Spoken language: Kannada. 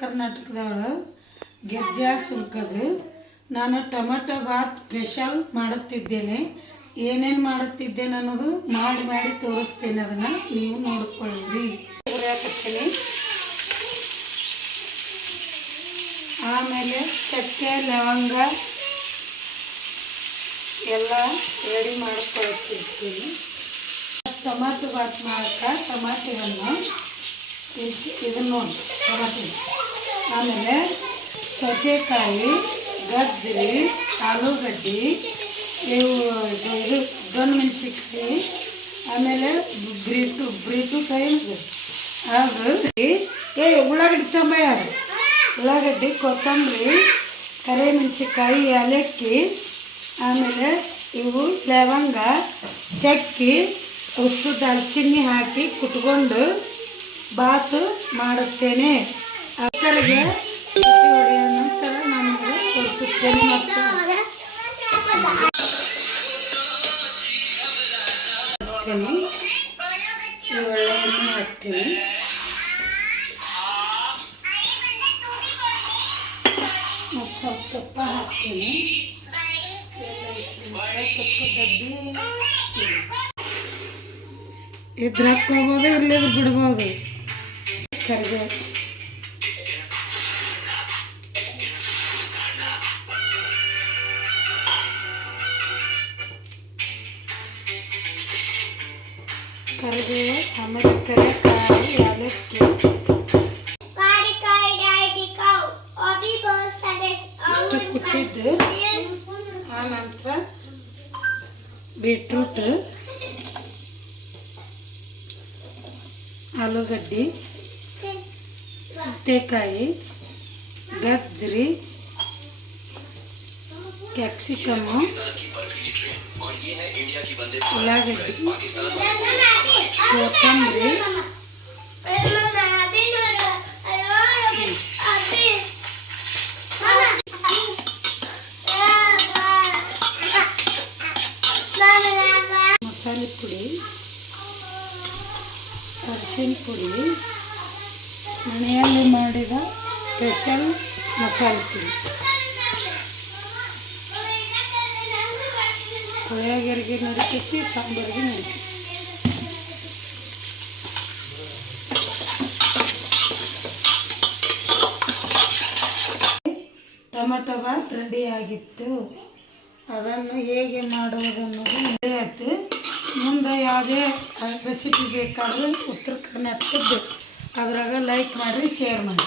ಕರ್ನಾಟಕದವಳು ಗಿರ್ಜಾ ಸುಲ್ಕದು. ನಾನು ಟೊಮೆಟೊ ಬಾತ್ ಸ್ಪೆಷಲ್ ಮಾಡುತ್ತಿದ್ದೇನೆ. ಏನೇನು ಮಾಡುತ್ತಿದ್ದೇನೆ ಅನ್ನೋದು ಮಾಡಿ ತೋರಿಸ್ತೇನೆ. ಅದನ್ನು ನೀವು ನೋಡ್ಕೊಳ್ಳ್ರಿ. ಹಾಕತ್ತೀನಿ. ಆಮೇಲೆ ಚಕ್ಕೆ ಲವಂಗ ಎಲ್ಲ ರೆಡಿ ಮಾಡ್ಕೊಳ್ತಿರ್ತೀನಿ. ಟೊಮಾಟೊ ಬಾತ್ ಮಾಡೋಕ್ಕೆ ಟೊಮಾಟೊ ಹಣ್ಣು ಇದನ್ನು ನೋಡಿ ಟೊಮಾಟೊ. ಆಮೇಲೆ ಸೌತೆಕಾಯಿ, ಗಜ್ಜರಿ, ಆಲೂಗಡ್ಡೆ, ಇದು ಗನ್ ಮೆಣಸಿನ್ಕಾಯಿ, ಆಮೇಲೆ ಬ್ರೀಟುಕಾಯಿ ಅದು ಉಳ್ಳಾಗಡ್ಡಿ ತೊಂಬ ಉಳ್ಳಾಗಡ್ಡಿ, ಕೊತ್ತಂಬರಿ, ಕರಿಮೆಣಸಿನ್ಕಾಯಿ, ಏಲಕ್ಕಿ, ಆಮೇಲೆ ಇವು ಲವಂಗ, ಚಕ್ಕೆ, ಉಪ್ಪು, ದಾಲ್ಚಿನ್ನಿ ಹಾಕಿ ಕುಟ್ಕೊಂಡು ಬಾತು ಮಾಡುತ್ತೇನೆ. ಅಕ್ಕರಿಗೆ ಸಿಟಿ ಹೊಡೆಯೋ ನಂತರ ನಾನು ತೋರಿಸುತ್ತೇನೆ. ಮತ್ತು ಒಳ್ಳೆ ಎಣ್ಣೆ ಹಾಕ್ತೀನಿ. ಮತ್ತು ಸ್ವಲ್ಪ ತುಪ್ಪ ಹಾಕ್ತೀನಿ. ತುಪ್ಪ ಡಬ್ಬಿ ಇದ್ರ ಹಾಕ್ಕೋಬೋದು, ಇರ್ಲಿದ್ರೆ ಬಿಡ್ಬೋದು. ಕರಿಬೇವು, ಆಮೇಲೆ ಕರಿಕಾಯಿ, ಏಲಕ್ಕಿ ಇಷ್ಟು ಕುಟ್ಟಿದ್ದು. ಆನಂತರ ಬೀಟ್ರೂಟ್, ಆಲೂಗಡ್ಡೆ, ಸೌತೆಕಾಯಿ, ಗಜ್ಜರಿ, ಕ್ಯಾಪ್ಸಿಕಮ್ಮು, ಉಳ್ಳಾಗಡ್ಡಿ, ಕೊತ್ತಂಬರಿ, ಮಸಾಲೆ ಪುಡಿ, ಅರಿಶಿನ ಪುಡಿ, ಮನೆಯಲ್ಲಿ ಮಾಡಿದ ಸ್ಪೆಷಲ್ ಮಸಾಲೆ ಪುಡಿ. ಪುಳಿಯೋಗರೆಗೆ ನಡಿತೈತಿ, ಸಾಂಬಾರಿಗೆ ನಡಿತೈತಿ. ಟೊಮೆಟೊ ಬಾತ್ ರೆಡಿ ಆಗಿತ್ತು. ಅದನ್ನು ಹೇಗೆ ಮಾಡುವುದನ್ನೋದು ಆಯ್ತು. ಮುಂದೆ ಯಾವುದೇ ರೆಸಿಪಿ ಬೇಕಾದರೂ ಉತ್ತರ ಕರ್ನಾಟಕದ್ದು ಅದ್ರಾಗ ಲೈಕ್ ಮಾಡಿರಿ, ಶೇರ್ ಮಾಡಿ.